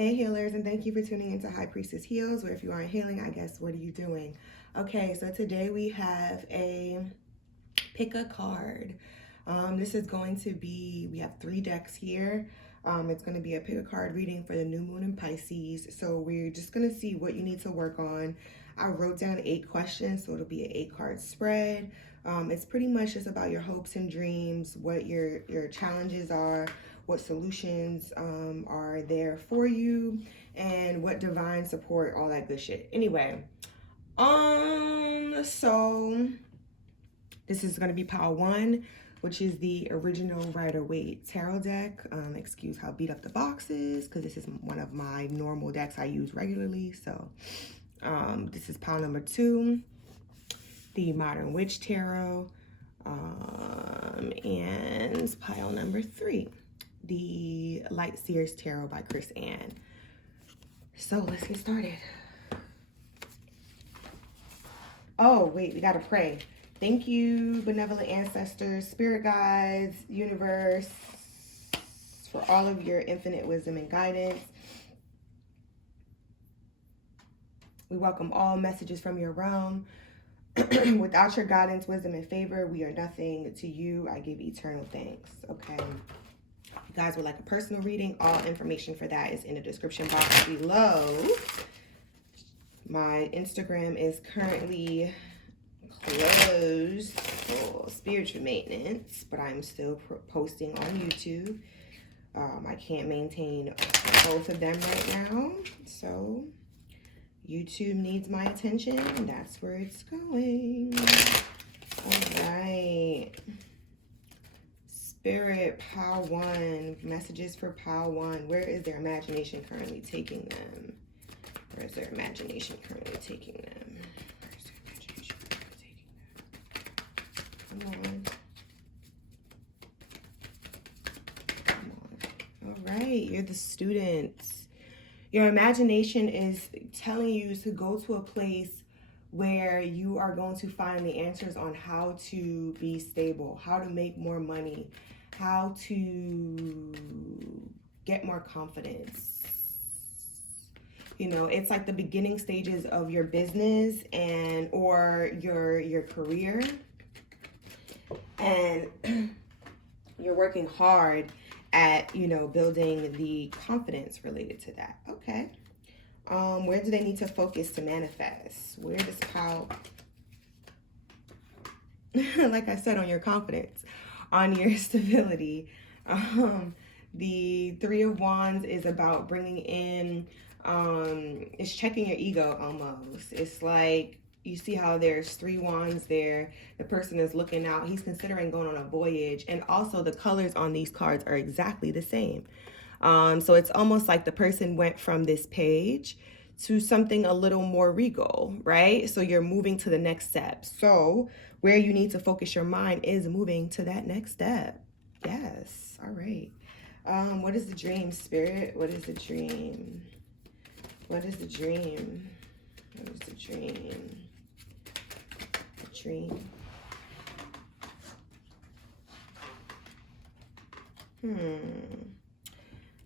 Hey healers, and thank you for tuning into High Priestess Heals, where if you aren't healing, I guess what are you doing? Okay, so today we have a pick a card. This is going to be, we have 3 decks here. It's going to be a pick a card reading for the new moon in Pisces. So we're just going to see what you need to work on. I wrote down 8 questions, so it'll be an 8-card spread. It's pretty much just about your hopes and dreams, what your challenges are, what solutions are there for you, and what divine support, all that good shit. Anyway, so this is going to be pile 1, which is the original Rider-Waite tarot deck. Excuse how beat up the box is, because this is one of my normal decks I use regularly. So this is pile number 2, the Modern Witch Tarot, and pile number 3, the Light Seers Tarot by Chris Ann. So let's get started. Oh, wait, we gotta pray. Thank you, benevolent ancestors, spirit guides, universe, for all of your infinite wisdom and guidance. We welcome all messages from your realm. Without your guidance, wisdom, and favor, we are nothing. To you, I give eternal thanks. Okay. If you guys would like a personal reading, all information for that is in the description box below. My Instagram is currently closed for spiritual maintenance, but I'm still posting on YouTube. I can't maintain both of them right now, so YouTube needs my attention, and that's where it's going. All right. Spirit, pile 1. Messages for pile 1. Where is their imagination currently taking them? Where is their imagination currently taking them? Where is their imagination currently taking them? Come on. Come on. All right. You're the students. Your imagination is telling you to go to a place where you are going to find the answers on how to be stable, how to make more money, how to get more confidence. You know, it's like the beginning stages of your business and or your career. And you're working hard at, you know, building the confidence related to that. Okay. Where do they need to focus to manifest? Where does pile, like I said, on your confidence, on your stability. The 3 of Wands is about bringing in, it's checking your ego almost. It's like, you see how there's 3 wands there. The person is looking out. He's considering going on a voyage. And also the colors on these cards are exactly the same. So it's almost like the person went from this page to something a little more regal, right? So you're moving to the next step. So where you need to focus your mind is moving to that next step. Yes. All right. What is the dream, Spirit? What is the dream? What is the dream? What is the dream? The dream.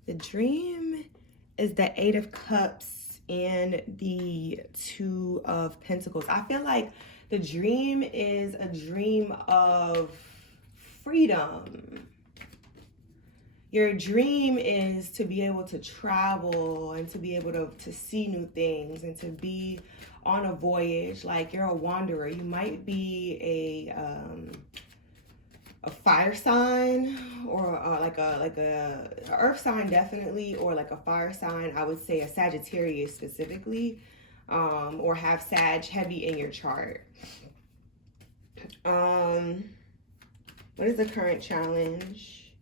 The dream is the 8 of Cups and the 2 of Pentacles. I feel like the dream is a dream of freedom. Your dream is to be able to travel and to be able to see new things and to be on a voyage. Like you're a wanderer. You might be a fire sign or like a earth sign, definitely, or like a fire sign. I would say a Sagittarius specifically, or have Sag heavy in your chart. What is the current challenge?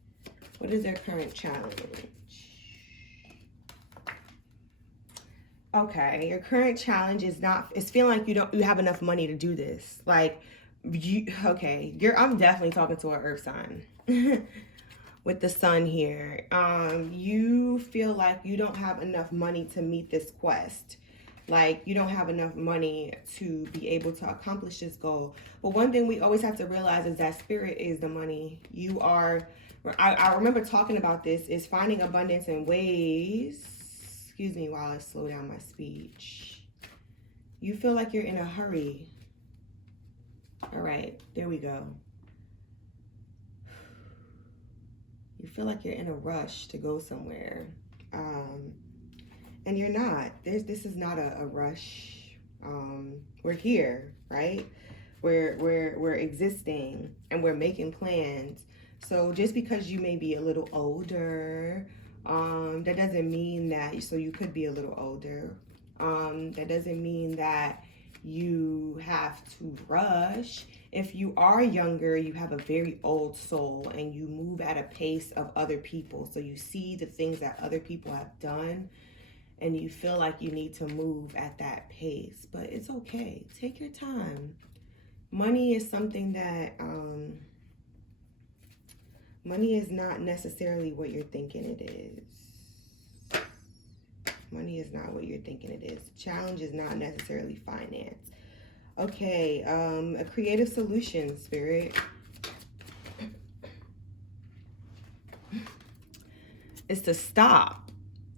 What is their current challenge? Okay, your current challenge is it's feeling like you have enough money to do this. Like I'm definitely talking to an earth sign with the sun here. You feel like you don't have enough money to meet this quest. Like you don't have enough money to be able to accomplish this goal. But one thing we always have to realize is that spirit is the money. You are, I remember talking about this, is finding abundance in ways Excuse me while I slow down my speech. You feel like you're in a hurry. All right, there we go. You feel like you're in a rush to go somewhere. And you're not. This is not a rush. We're here, right? We're existing and we're making plans. So just because you may be a little older, that doesn't mean that, so you could be a little older. That doesn't mean that you have to rush. If you are younger, you have a very old soul and you move at a pace of other people. So you see the things that other people have done and you feel like you need to move at that pace. But it's okay. Take your time. Money is something that, money is not necessarily what you're thinking it is. Money is not what you're thinking it is. The challenge is not necessarily finance. Okay, a creative solution, Spirit. Is to stop.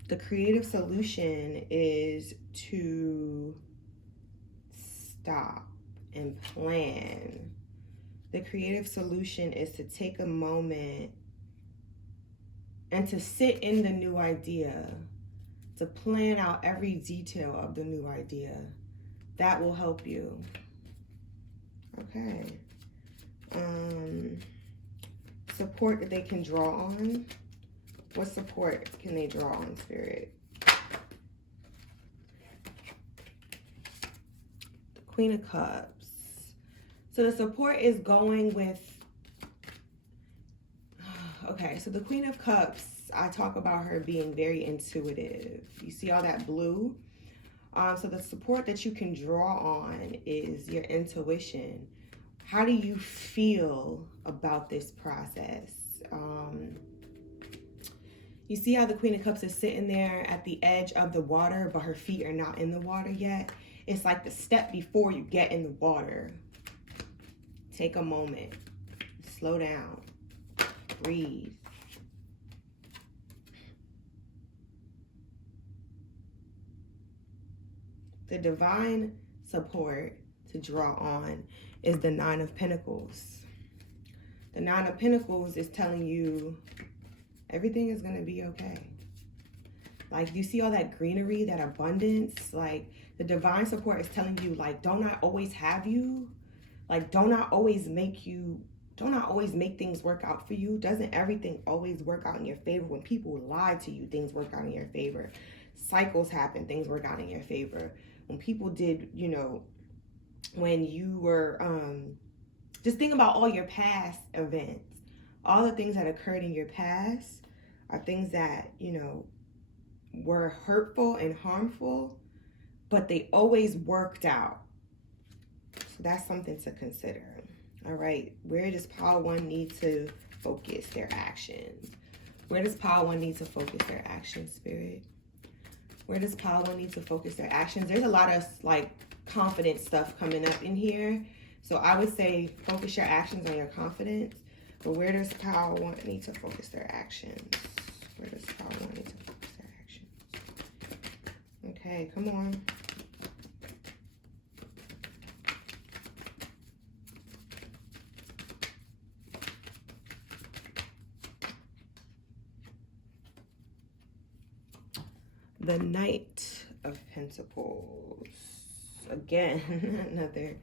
The creative solution is to stop and plan. The creative solution is to take a moment and to sit in the new idea, to plan out every detail of the new idea. That will help you. Okay. Support that they can draw on. What support can they draw on, Spirit? The Queen of Cups. So the support is going with, okay, so the Queen of Cups, I talk about her being very intuitive. You see all that blue? So the support that you can draw on is your intuition. How do you feel about this process? You see how the Queen of Cups is sitting there at the edge of the water, but her feet are not in the water yet? It's like the step before you get in the water. Take a moment. Slow down. Breathe. The divine support to draw on is the Nine of Pentacles. The Nine of Pentacles is telling you everything is going to be okay. Like, you see all that greenery, that abundance? Like, the divine support is telling you, like, don't I always have you? Like, don't I always make things work out for you? Doesn't everything always work out in your favor? When people lie to you, things work out in your favor. Cycles happen, things work out in your favor. When people did, you know, when you were, just think about all your past events. All the things that occurred in your past are things that, you know, were hurtful and harmful, but they always worked out. So that's something to consider. All right, where does Pile 1 need to focus their actions? Where does Pile 1 need to focus their actions, Spirit? Where does Pile 1 need to focus their actions? There's a lot of, like, confident stuff coming up in here. So I would say focus your actions on your confidence. But where does Pile 1 need to focus their actions? Where does Pile 1 need to focus their actions? Okay, come on. The Knight of Pentacles. Again, another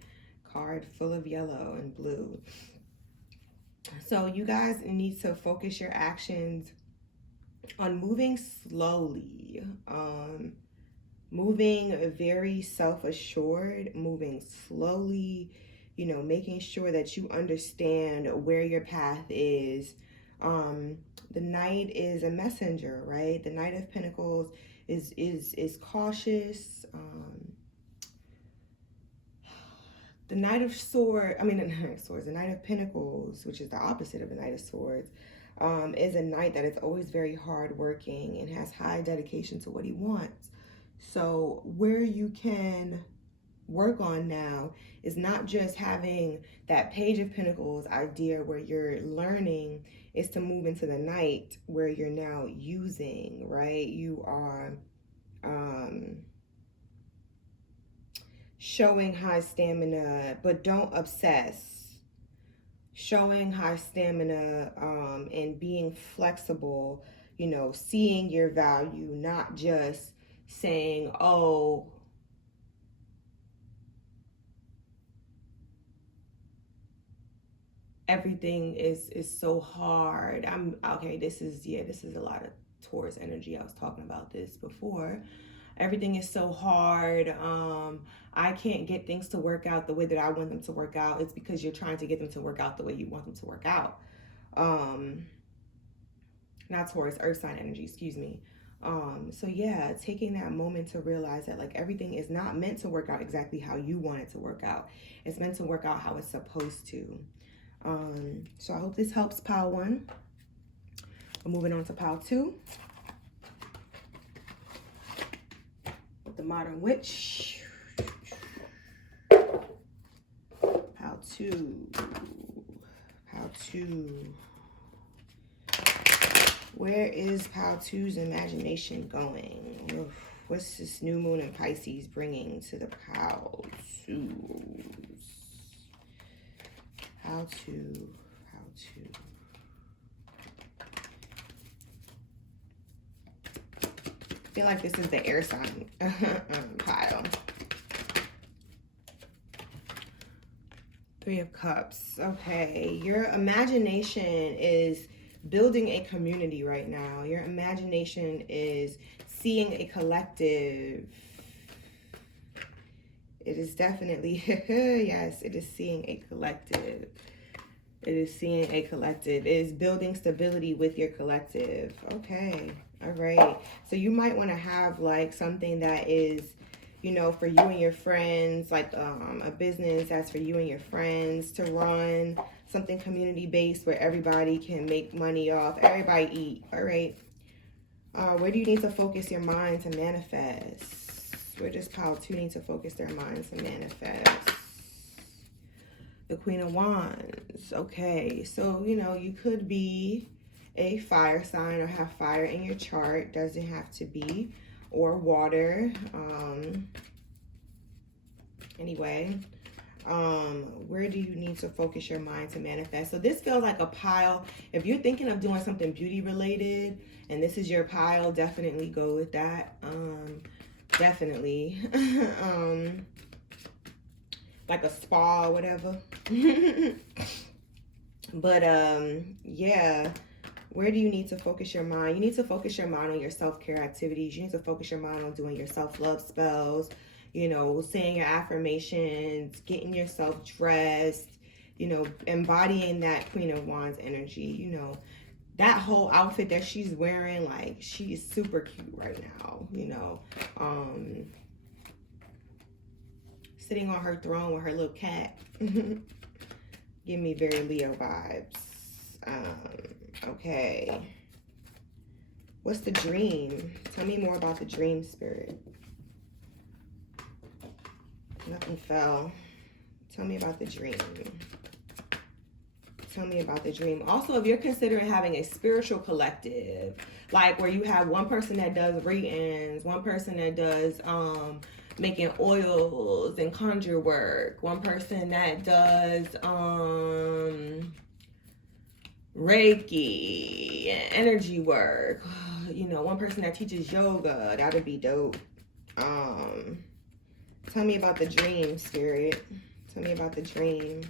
card full of yellow and blue. So you guys need to focus your actions on moving slowly, moving very self-assured, moving slowly, you know, making sure that you understand where your path is. The Knight is a messenger, right? The Knight of Pentacles is cautious. The Knight of Swords, the Knight of Swords, the Knight of Pentacles, which is the opposite of the Knight of Swords, is a knight that is always very hardworking and has high dedication to what he wants. So where you can work on now is not just having that Page of Pentacles idea where you're learning, is to move into the Knight where you're now using, right? You are showing high stamina, but don't obsess. Showing high stamina, and being flexible, you know, seeing your value, not just saying, oh, everything is so hard. I'm okay, this is a lot of Taurus energy. I was talking about this before. Everything is so hard. I can't get things to work out the way that I want them to work out. It's because you're trying to get them to work out the way you want them to work out. Not Taurus, earth sign energy, excuse me. So yeah, taking that moment to realize that like everything is not meant to work out exactly how you want it to work out. It's meant to work out how it's supposed to. So I hope this helps pile 1. We're moving on to pile 2. The Modern Witch. Pile 2. Pile 2. Where is pile 2's imagination going? What's this new moon in Pisces bringing to the pile 2? Pile 2. Pile 2. I feel like this is the air sign pile. 3 of Cups. Okay, your imagination is building a community right now. Your imagination is seeing a collective. It is definitely, yes, it is seeing a collective. It is seeing a collective. It is building stability with your collective. Okay. All right. So you might want to have like something that is, you know, for you and your friends, like a business that's for you and your friends to run, something community-based where everybody can make money off, everybody eat. All right. Where do you need to focus your mind to manifest? Where does pile 2 need to focus their minds to manifest? The Queen of Wands. Okay, so, you know, you could be a fire sign or have fire in your chart. Doesn't have to be. Or water. Anyway, where do you need to focus your mind to manifest? So this feels like a pile. If you're thinking of doing something beauty related and this is your pile, definitely go with that. Definitely. Like a spa or whatever. But yeah, where do you need to focus your mind? You need to focus your mind on your self-care activities. You need to focus your mind on doing your self-love spells, you know, saying your affirmations, getting yourself dressed, you know, embodying that Queen of Wands energy. You know, that whole outfit that she's wearing, like, she is super cute right now, you know. Sitting on her throne with her little cat. Give me very Leo vibes. Okay. What's the dream? Tell me more about the dream, Spirit. Nothing fell. Tell me about the dream. Tell me about the dream. Also, if you're considering having a spiritual collective, like where you have one person that does readings, one person that does making oils and conjure work, one person that does Reiki and energy work, you know, one person that teaches yoga, that would be dope. Tell me about the dream, Spirit. Tell me about the dream.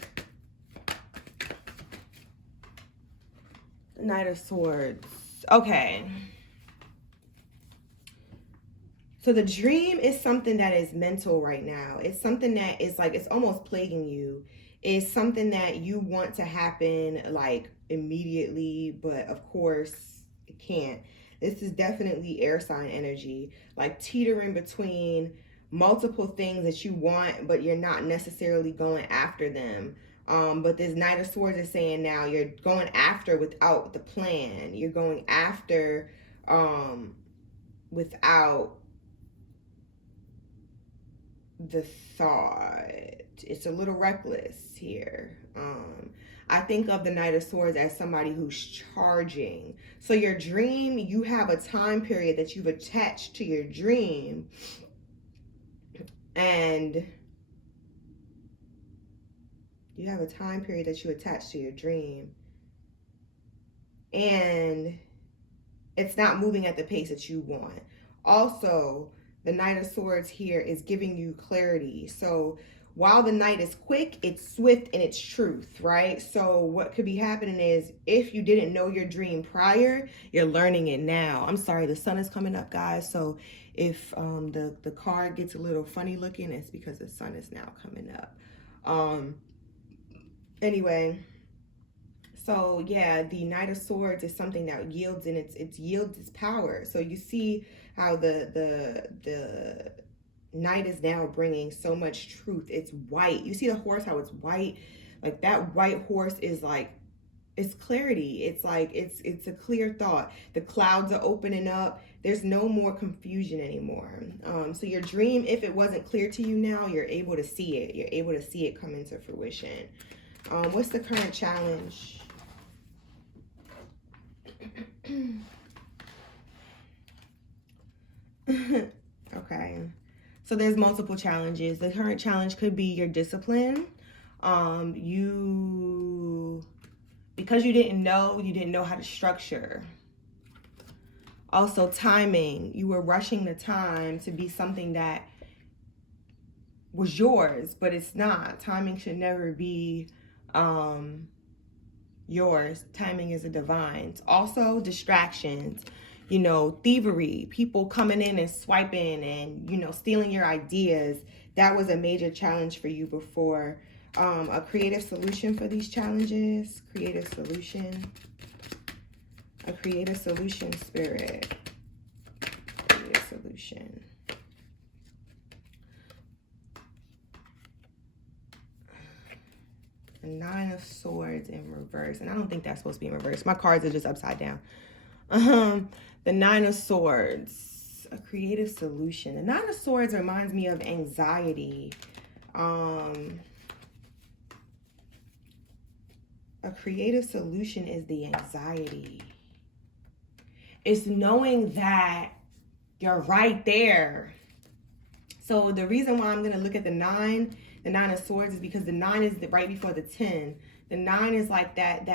The Knight of Swords. Okay. So the dream is something that is mental right now. It's something that is like, it's almost plaguing you. It's something that you want to happen like immediately, but of course it can't. This is definitely air sign energy, like teetering between multiple things that you want, but you're not necessarily going after them. But this Knight of Swords is saying now you're going after without the plan. You're going after without the thought. It's a little reckless here. I think of the Knight of Swords as somebody who's charging. So your dream, you have a time period that you've attached to your dream. And you have a time period that you attach to your dream. And it's not moving at the pace that you want. Also, the Knight of Swords here is giving you clarity. So while the Knight is quick, it's swift in its truth, right? So what could be happening is if you didn't know your dream prior, you're learning it now. I'm sorry, the sun is coming up, guys. So if the card gets a little funny looking, it's because the sun is now coming up. Anyway, so yeah, the Knight of Swords is something that yields in it yields its power. So you see how the Knight is now bringing so much truth. It's white. You see the horse, how it's white? Like that white horse is like, it's clarity. It's like, it's a clear thought. The clouds are opening up. There's no more confusion anymore. So your dream, if it wasn't clear to you now, you're able to see it. You're able to see it come into fruition. What's the current challenge? Okay. So there's multiple challenges. The current challenge could be your discipline. Because you didn't know how to structure. Also timing. You were rushing the time to be something that was yours, but it's not. Timing should never be yours. Timing is a divine. Also distractions. You know, thievery, people coming in and swiping and, you know, stealing your ideas. That was a major challenge for you before. A creative solution for these challenges. Creative solution. A creative solution, Spirit. Creative solution. The Nine of Swords in reverse. And I don't think that's supposed to be in reverse. My cards are just upside down. The Nine of Swords, a creative solution. The Nine of Swords reminds me of anxiety. A creative solution is the anxiety. It's knowing that you're right there. So the reason why I'm going to look at the Nine of Swords is because the 9 is right before the 10. The 9 is like that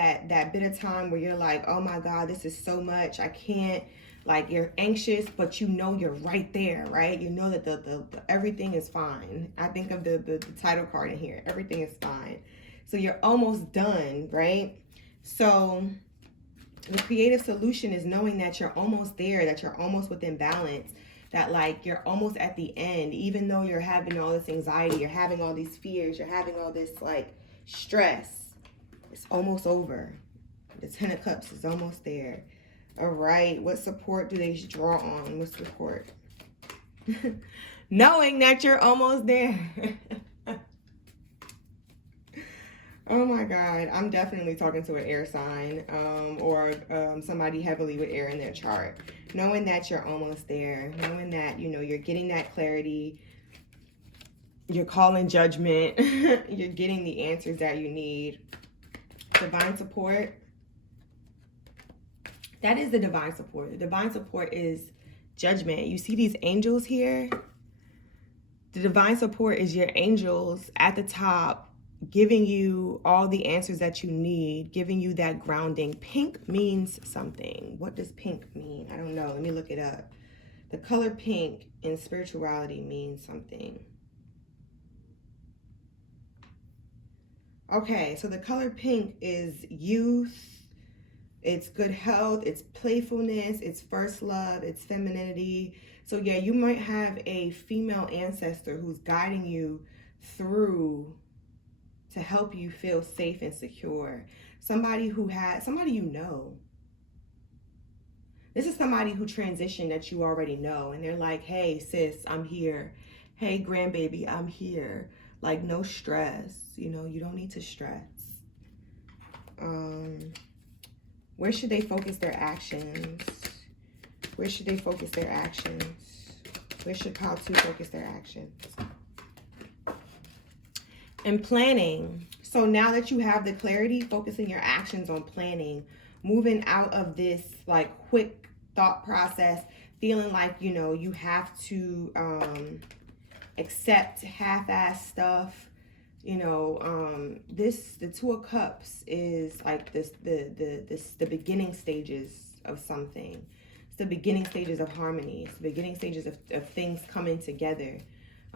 bit of time where you're like, oh my God, this is so much. I can't, like, you're anxious, but you know you're right there, right? You know that the everything is fine. I think of the title card in here. Everything is fine. So you're almost done, right? So the creative solution is knowing that you're almost there, that you're almost within balance, that like you're almost at the end, even though you're having all this anxiety, you're having all these fears, you're having all this like stress. It's almost over. The 10 of Cups is almost there. All right. What support do they draw on? What support? Knowing that you're almost there. Oh my God. I'm definitely talking to an air sign or somebody heavily with air in their chart. Knowing that you're almost there. Knowing that, you know, you're getting that clarity. You're calling judgment. You're getting the answers that you need. Divine support. That is the divine support. The divine support is judgment. You see these angels here? The divine support is your angels at the top, giving you all the answers that you need, giving you that grounding. Pink means something. What does pink mean? I don't know. Let me look it up. The color pink in spirituality means something. Okay, so the color pink is youth, it's good health, it's playfulness, it's first love, it's femininity. So yeah, you might have a female ancestor who's guiding you through to help you feel safe and secure. Somebody you know. This is somebody who transitioned that you already know, and they're like, hey sis, I'm here. Hey grandbaby, I'm here. Like, no stress, you know, you don't need to stress. Where should they focus their actions? Where should they focus their actions? Where should Pile 2 focus their actions? And planning. So now that you have the clarity, focusing your actions on planning, moving out of this like quick thought process, feeling like, you know, you have to accept half-ass stuff. You know, the Two of Cups is like the beginning stages of something. It's the beginning stages of harmony. It's the beginning stages of things coming together.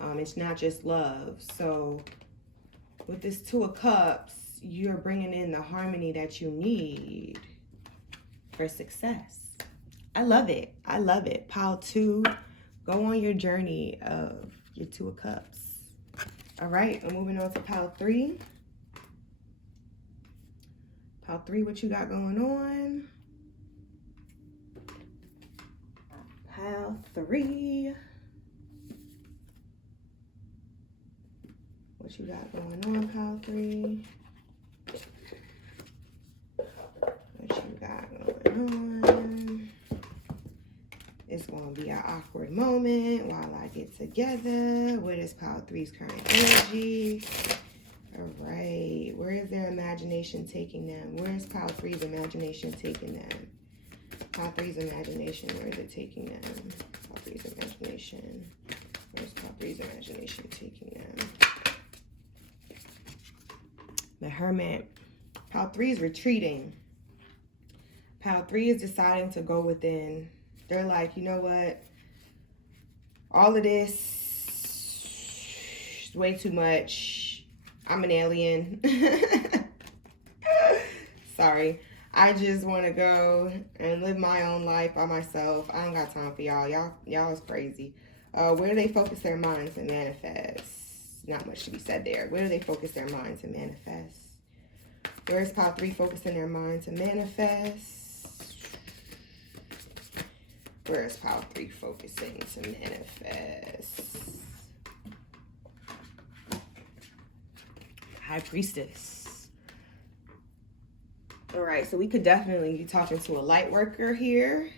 It's not just love. So with this Two of Cups, you're bringing in the harmony that you need for success. I love it. I love it. Pile 2, go on your journey of your Two of Cups. All right, I'm moving on to pile 3. Pile 3, what you got going on? Pile 3. What you got going on, pile 3? What you got going on? It's going to be an awkward moment while I get together. What is pile 3's current energy? All right. Where is their imagination taking them? Where is pile 3's imagination taking them? Pile 3's imagination, where is it taking them? Pile 3's imagination. Where's pile 3's imagination taking them? The Hermit. Pile 3 is retreating. Pile 3 is deciding to go within. They're like, you know what? All of this is way too much. I'm an alien. Sorry. I just want to go and live my own life by myself. I don't got time for y'all. Y'all is crazy. Where do they focus their minds and manifest? Not much to be said there. Where do they focus their minds and manifest? Where is pile 3 focusing their mind to manifest? Where is pile 3 focusing to manifest? High Priestess. All right, so we could definitely be talking to a light worker here.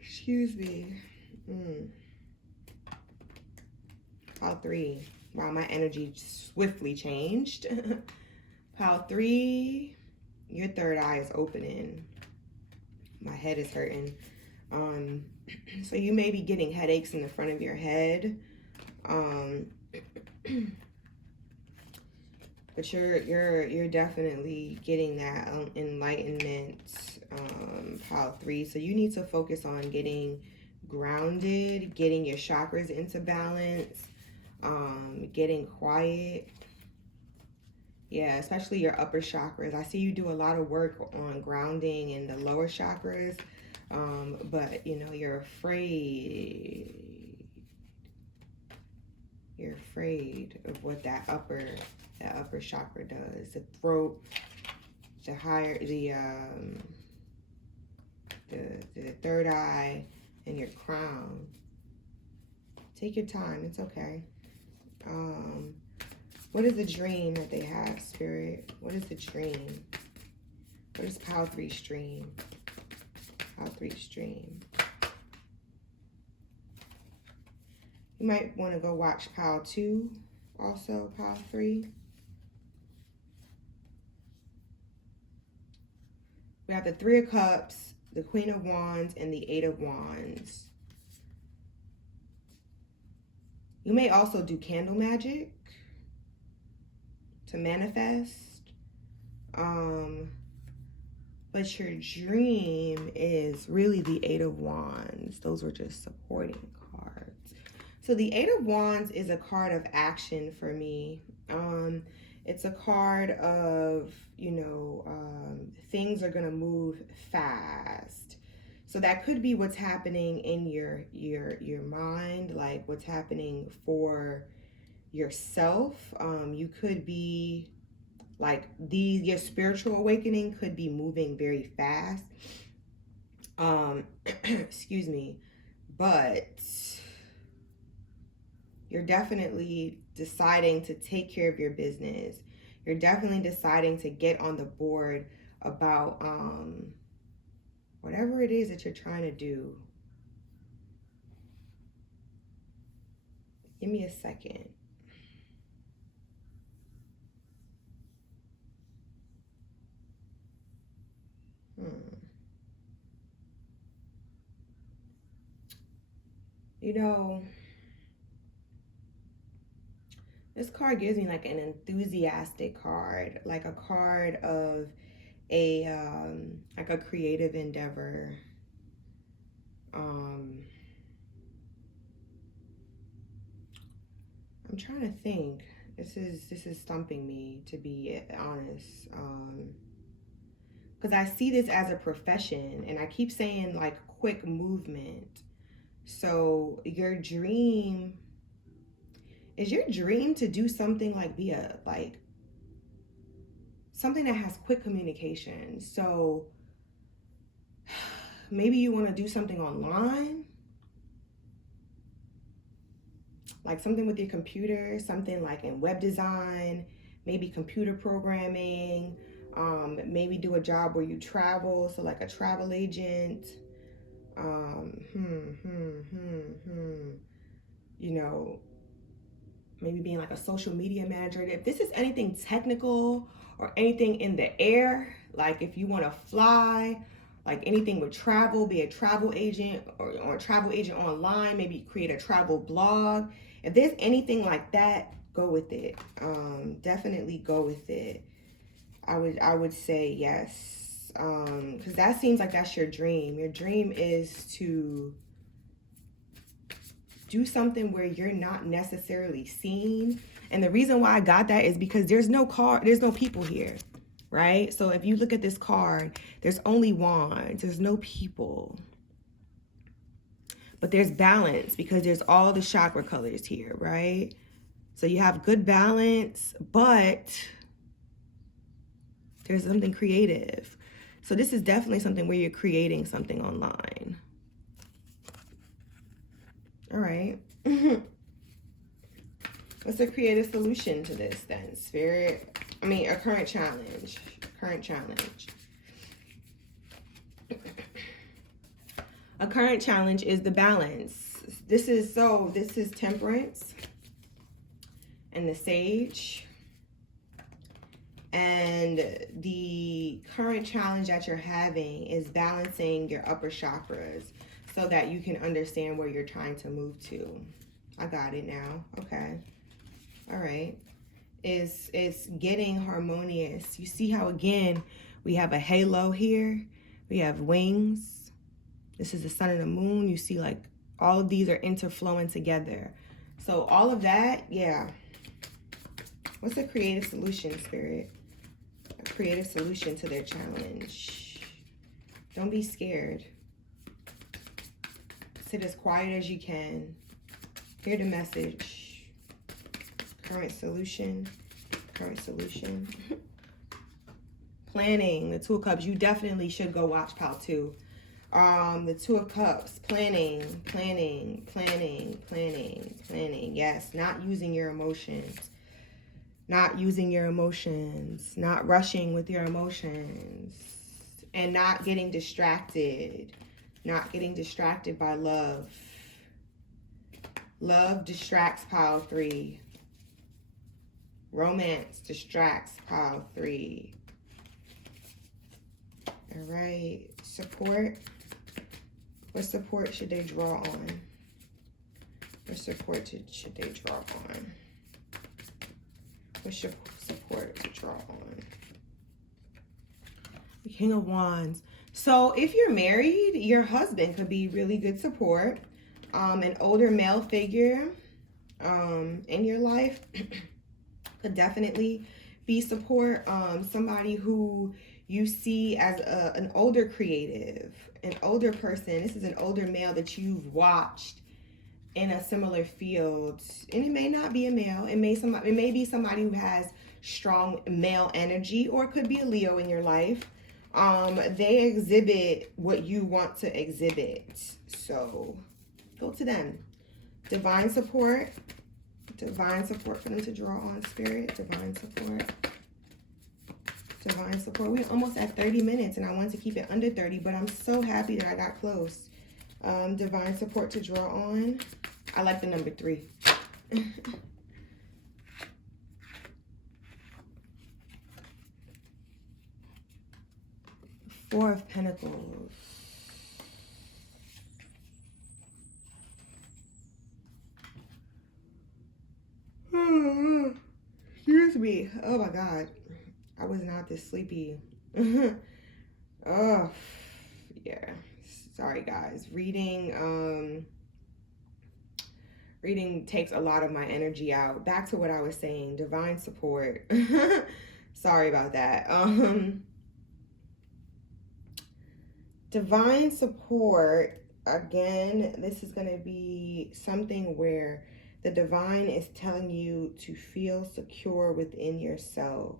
Excuse me. Pile 3. Wow, my energy swiftly changed. Pile 3, your third eye is opening. My head is hurting. So you may be getting headaches in the front of your head. But you're definitely getting that enlightenment, pile 3. So you need to focus on getting grounded, getting your chakras into balance, getting quiet. Yeah, especially your upper chakras. I see you do a lot of work on grounding in the lower chakras, but you know, you're afraid. You're afraid of what that upper chakra does. The throat, the higher, the third eye, and your crown. Take your time. It's okay. What is the dream that they have, Spirit? What is the dream? What is pile 3's dream? Pile 3's dream. You might want to go watch pile 2, also pile 3. We have the 3 of Cups, the Queen of Wands, and the 8 of Wands. You may also do candle magic to manifest. But your dream is really the 8 of Wands. Those were just supporting cards. So the 8 of Wands is a card of action for me. It's a card of, you know, things are going to move fast. So that could be what's happening in your mind, like what's happening for yourself. You could be like your spiritual awakening could be moving very fast. Excuse me, but you're definitely deciding to take care of your business. You're definitely deciding to get on the board about whatever it is that you're trying to do. Give me a second. You know, this card gives me like an enthusiastic card, like a card of a like a creative endeavor. I'm trying to think. This is stumping me, to be honest. Because I see this as a profession, and I keep saying like quick movement. So your dream is to do something like like something that has quick communication. So maybe you want to do something online, like something with your computer, something like in web design, maybe computer programming, maybe do a job where you travel, so like a travel agent. You know, maybe being like a social media manager. If this is anything technical or anything in the air, like if you want to fly, like anything with travel, be a travel agent or a travel agent online, maybe create a travel blog. If there's anything like that, go with it. Definitely go with it. I would say yes. Because that seems like that's your dream. Your dream is to do something where you're not necessarily seen. And the reason why I got that is because there's no people here, right? So if you look at this card, there's only wands, there's no people. But there's balance because there's all the chakra colors here, right? So you have good balance, but there's something creative. So this is definitely something where you're creating something online. All right. What's a creative solution to this then, Spirit? I mean, a current challenge. A current challenge is the balance. This is Temperance and the Sage. And the current challenge that you're having is balancing your upper chakras so that you can understand where you're trying to move to. I got it now. Okay. All right. It's getting harmonious. You see how, again, we have a halo here. We have wings. This is the sun and the moon. You see, like, all of these are interflowing together. So all of that, yeah. What's a creative solution, Spirit? A creative solution to their challenge. Don't be scared. Sit as quiet as you can. Hear the message. Current solution. Planning, the Two of Cups. You definitely should go watch Pal 2. The Two of Cups. Planning. Yes, not using your emotions. Not rushing with your emotions, and not getting distracted by love. Love distracts Pile 3. Romance distracts Pile 3. All right, support. What support should they draw on? What support should they draw on? What's your support to draw on? The King of Wands. So if you're married, your husband could be really good support. An older male figure in your life could definitely be support. Somebody who you see as an older creative, an older person. This is an older male that you've watched in a similar field, and it may not be a male. It may be somebody who has strong male energy, or it could be a Leo in your life. They exhibit what you want to exhibit, so go to them. Divine support for them to draw on, Spirit. Divine support. We're almost at 30 minutes, and I want to keep it under 30, but I'm so happy that I got close. Divine support to draw on. I like the number 3. Four of Pentacles. Excuse me. Oh my God. I was not this sleepy. Oh, yeah. Sorry, guys. Reading takes a lot of my energy out. Back to what I was saying. Divine support. Sorry about that. Divine support, again, this is going to be something where the divine is telling you to feel secure within yourself,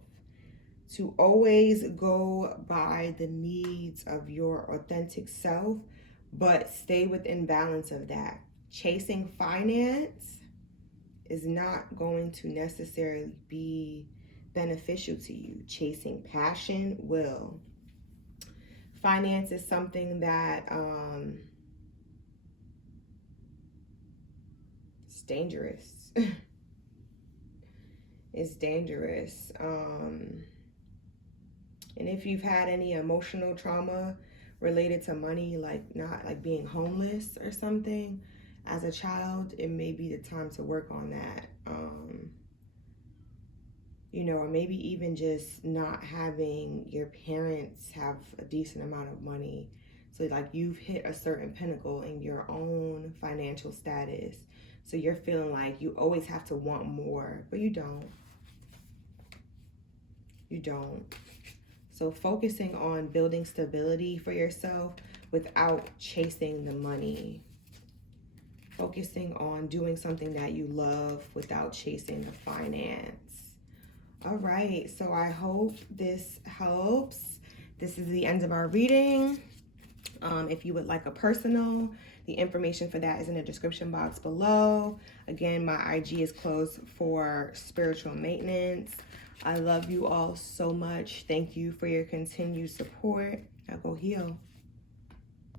to always go by the needs of your authentic self, but stay within balance of that. Chasing finance is not going to necessarily be beneficial to you. Chasing passion will. Finance is something that it's dangerous. It's dangerous. And if you've had any emotional trauma related to money, like not like being homeless or something as a child, it may be the time to work on that. You know, or maybe even just not having your parents have a decent amount of money. So like you've hit a certain pinnacle in your own financial status. So you're feeling like you always have to want more, but you don't. You don't. So focusing on building stability for yourself without chasing the money. Focusing on doing something that you love without chasing the finance. All right, so I hope this helps. This is the end of our reading. If you would like a personal, the information for that is in the description box below. Again, my IG is closed for spiritual maintenance. I love you all so much. Thank you for your continued support. Now go heal.